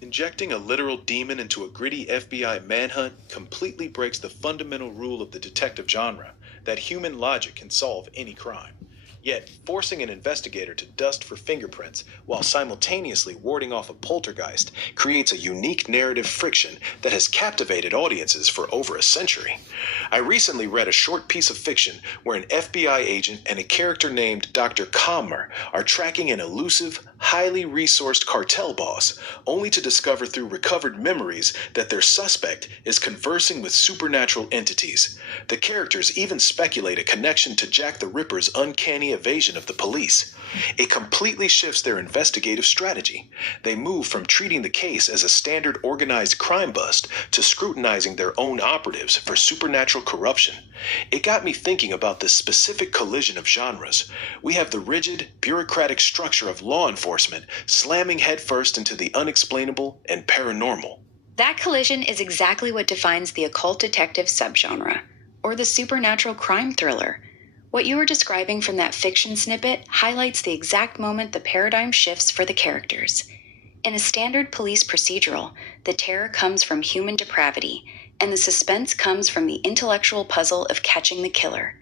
Injecting a literal demon into a gritty FBI manhunt completely breaks the fundamental rule of the detective genre that human logic can solve any crime. Yet, forcing an investigator to dust for fingerprints while simultaneously warding off a poltergeist creates a unique narrative friction that has captivated audiences for over a century. I recently read a short piece of fiction where an FBI agent and a character named Dr. Commer are tracking an elusive, highly resourced cartel boss, only to discover through recovered memories that their suspect is conversing with supernatural entities. The characters even speculate a connection to Jack the Ripper's uncanny evasion of the police. It completely shifts their investigative strategy. They move from treating the case as a standard organized crime bust to scrutinizing their own operatives for supernatural corruption. It got me thinking about this specific collision of genres. We have the rigid, bureaucratic structure of law enforcement slamming headfirst into the unexplainable and paranormal. That collision is exactly what defines the occult detective subgenre, or the supernatural crime thriller. What you were describing from that fiction snippet highlights the exact moment the paradigm shifts for the characters. In a standard police procedural, the terror comes from human depravity, and the suspense comes from the intellectual puzzle of catching the killer.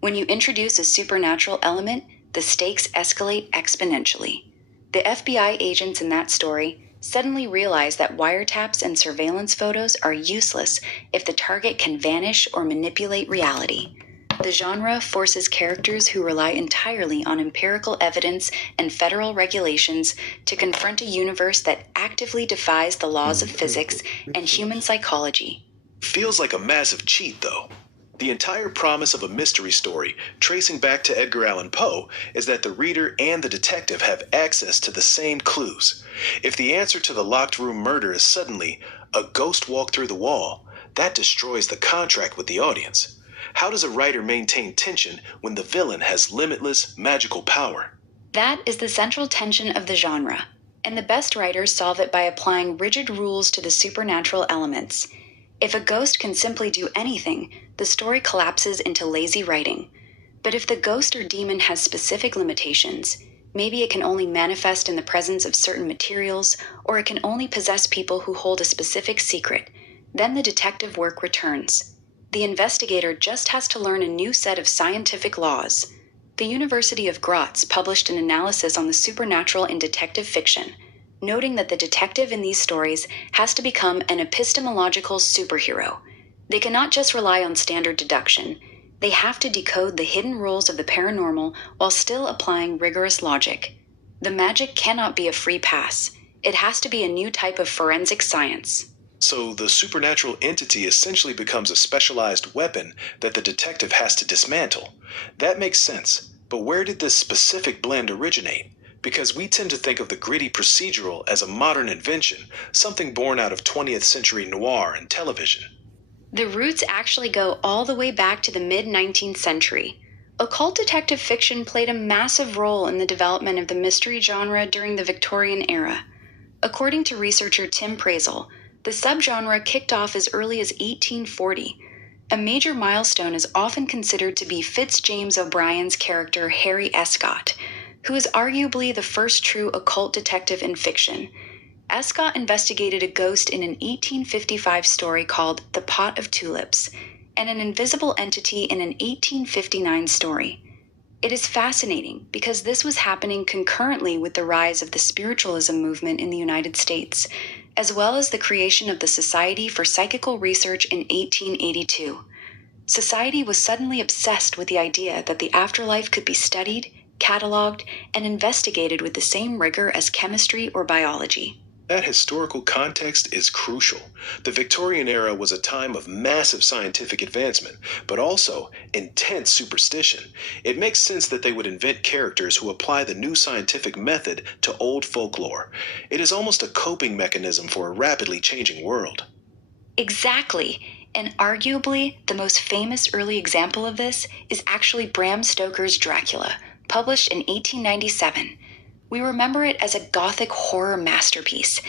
When you introduce a supernatural element, the stakes escalate exponentially. The FBI agents in that story suddenly realize that wiretaps and surveillance photos are useless if the target can vanish or manipulate reality. The genre forces characters who rely entirely on empirical evidence and federal regulations to confront a universe that actively defies the laws of physics and human psychology. Feels like a massive cheat, though. The entire promise of a mystery story, tracing back to Edgar Allan Poe, is that the reader and the detective have access to the same clues. If the answer to the locked room murder is suddenly a ghost walked through the wall, that destroys the contract with the audience. How does a writer maintain tension when the villain has limitless, magical power? That is the central tension of the genre, and the best writers solve it by applying rigid rules to the supernatural elements. If a ghost can simply do anything, the story collapses into lazy writing. But if the ghost or demon has specific limitations, maybe it can only manifest in the presence of certain materials, or it can only possess people who hold a specific secret, then the detective work returns. The investigator just has to learn a new set of scientific laws. The University of Graz published an analysis on the supernatural in detective fiction, noting that the detective in these stories has to become an epistemological superhero. They cannot just rely on standard deduction. They have to decode the hidden rules of the paranormal while still applying rigorous logic. The magic cannot be a free pass. It has to be a new type of forensic science. So the supernatural entity essentially becomes a specialized weapon that the detective has to dismantle. That makes sense, but where did this specific blend originate? Because we tend to think of the gritty procedural as a modern invention, something born out of 20th century noir and television. The roots actually go all the way back to the mid-19th century. Occult detective fiction played a massive role in the development of the mystery genre during the Victorian era. According to researcher Tim Prazel, the subgenre kicked off as early as 1840. A major milestone is often considered to be Fitzjames O'Brien's character Harry Escott, who is arguably the first true occult detective in fiction. Escott investigated a ghost in an 1855 story called The Pot of Tulips, and an invisible entity in an 1859 story. It is fascinating because this was happening concurrently with the rise of the spiritualism movement in the United States, as well as the creation of the Society for Psychical Research in 1882. Society was suddenly obsessed with the idea that the afterlife could be studied, cataloged, and investigated with the same rigor as chemistry or biology. That historical context is crucial. The Victorian era was a time of massive scientific advancement, but also intense superstition. It makes sense that they would invent characters who apply the new scientific method to old folklore. It is almost a coping mechanism for a rapidly changing world. Exactly. And arguably, the most famous early example of this is actually Bram Stoker's Dracula, published in 1897. We remember it as a gothic horror masterpiece,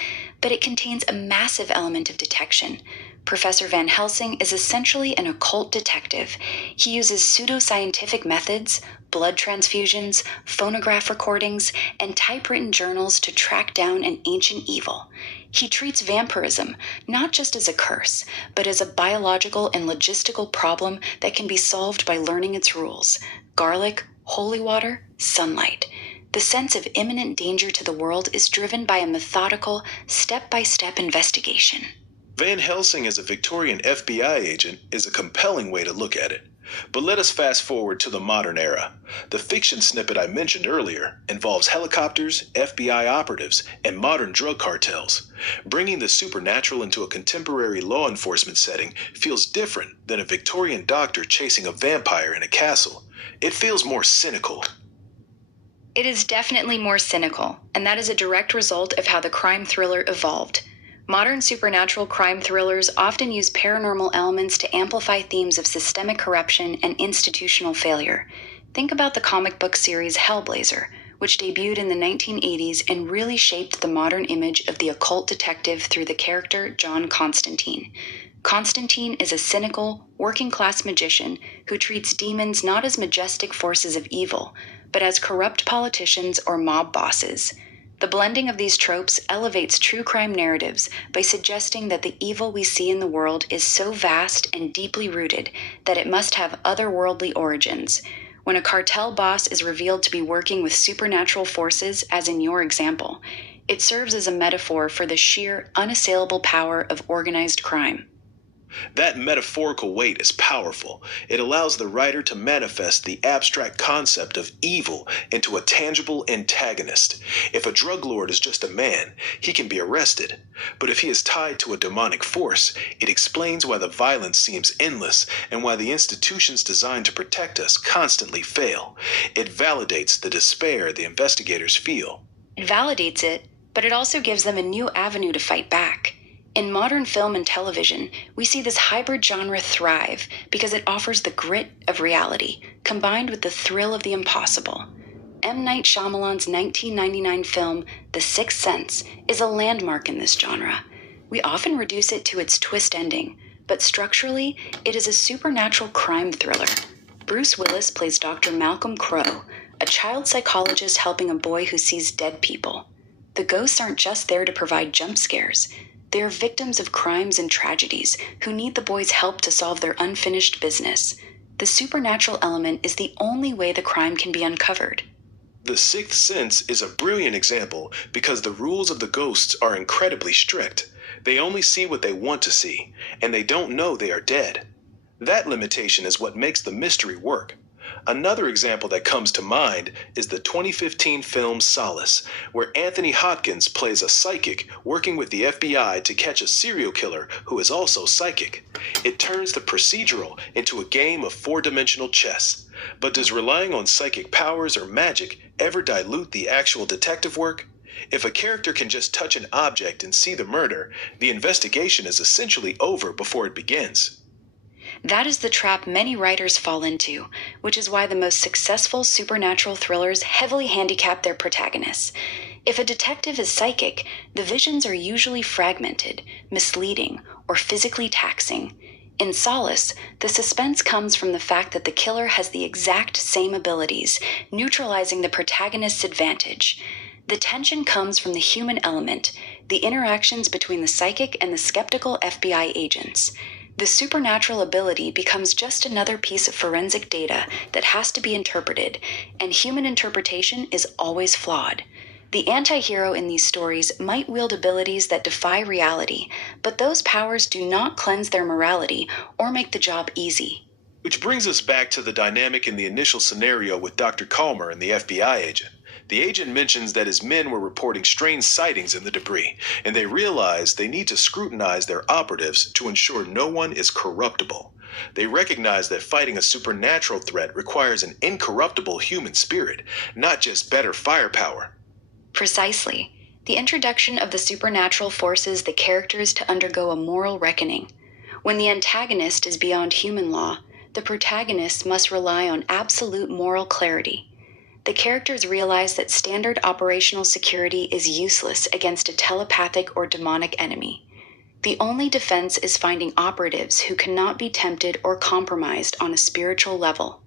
but it contains a massive element of detection. Professor Van Helsing is essentially an occult detective. He uses pseudoscientific methods, blood transfusions, phonograph recordings, and typewritten journals to track down an ancient evil. He treats vampirism not just as a curse, but as a biological and logistical problem that can be solved by learning its rules: garlic, holy water, sunlight. The sense of imminent danger to the world is driven by a methodical, step-by-step investigation. Van Helsing as a Victorian FBI agent is a compelling way to look at it. But let us fast forward to the modern era. The fiction snippet I mentioned earlier involves helicopters, FBI operatives, and modern drug cartels. Bringing the supernatural into a contemporary law enforcement setting feels different than a Victorian doctor chasing a vampire in a castle. It feels more cynical. It is definitely more cynical, and that is a direct result of how the crime thriller evolved. Modern supernatural crime thrillers often use paranormal elements to amplify themes of systemic corruption and institutional failure. Think about the comic book series Hellblazer, which debuted in the 1980s and really shaped the modern image of the occult detective through the character John Constantine. Constantine is a cynical, working-class magician who treats demons not as majestic forces of evil, but as corrupt politicians or mob bosses. The blending of these tropes elevates true crime narratives by suggesting that the evil we see in the world is so vast and deeply rooted that it must have otherworldly origins. When a cartel boss is revealed to be working with supernatural forces, as in your example, it serves as a metaphor for the sheer, unassailable power of organized crime. That metaphorical weight is powerful. It allows the writer to manifest the abstract concept of evil into a tangible antagonist. If a drug lord is just a man, he can be arrested. But if he is tied to a demonic force, it explains why the violence seems endless and why the institutions designed to protect us constantly fail. It validates the despair the investigators feel. It validates it, but it also gives them a new avenue to fight back. In modern film and television, we see this hybrid genre thrive because it offers the grit of reality, combined with the thrill of the impossible. M. Night Shyamalan's 1999 film, The Sixth Sense, is a landmark in this genre. We often reduce it to its twist ending, but structurally, it is a supernatural crime thriller. Bruce Willis plays Dr. Malcolm Crowe, a child psychologist helping a boy who sees dead people. The ghosts aren't just there to provide jump scares. They are victims of crimes and tragedies who need the boy's help to solve their unfinished business. The supernatural element is the only way the crime can be uncovered. The Sixth Sense is a brilliant example because the rules of the ghosts are incredibly strict. They only see what they want to see, and they don't know they are dead. That limitation is what makes the mystery work. Another example that comes to mind is the 2015 film Solace, where Anthony Hopkins plays a psychic working with the FBI to catch a serial killer who is also psychic. It turns the procedural into a game of four-dimensional chess. But does relying on psychic powers or magic ever dilute the actual detective work? If a character can just touch an object and see the murder, the investigation is essentially over before it begins. That is the trap many writers fall into, which is why the most successful supernatural thrillers heavily handicap their protagonists. If a detective is psychic, the visions are usually fragmented, misleading, or physically taxing. In Solace, the suspense comes from the fact that the killer has the exact same abilities, neutralizing the protagonist's advantage. The tension comes from the human element, the interactions between the psychic and the skeptical FBI agents. The supernatural ability becomes just another piece of forensic data that has to be interpreted, and human interpretation is always flawed. The anti-hero in these stories might wield abilities that defy reality, but those powers do not cleanse their morality or make the job easy. Which brings us back to the dynamic in the initial scenario with Dr. Calmer and the FBI agent. The agent mentions that his men were reporting strange sightings in the debris, and they realize they need to scrutinize their operatives to ensure no one is corruptible. They recognize that fighting a supernatural threat requires an incorruptible human spirit, not just better firepower. Precisely. The introduction of the supernatural forces the characters to undergo a moral reckoning. When the antagonist is beyond human law, the protagonist must rely on absolute moral clarity. The characters realize that standard operational security is useless against a telepathic or demonic enemy. The only defense is finding operatives who cannot be tempted or compromised on a spiritual level.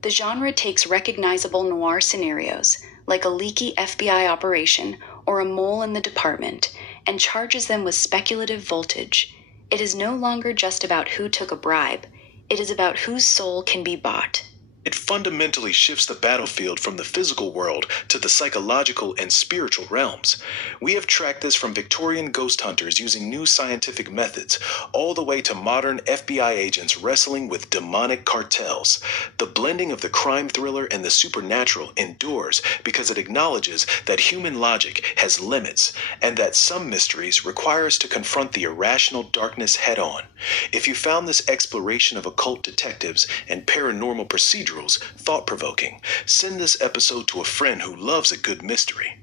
The genre takes recognizable noir scenarios, like a leaky FBI operation or a mole in the department, and charges them with speculative voltage. It is no longer just about who took a bribe. It is about whose soul can be bought. It fundamentally shifts the battlefield from the physical world to the psychological and spiritual realms. We have tracked this from Victorian ghost hunters using new scientific methods, all the way to modern FBI agents wrestling with demonic cartels. The blending of the crime thriller and the supernatural endures because it acknowledges that human logic has limits and that some mysteries require us to confront the irrational darkness head-on. If you found this exploration of occult detectives and paranormal procedurals thought-provoking, send this episode to a friend who loves a good mystery.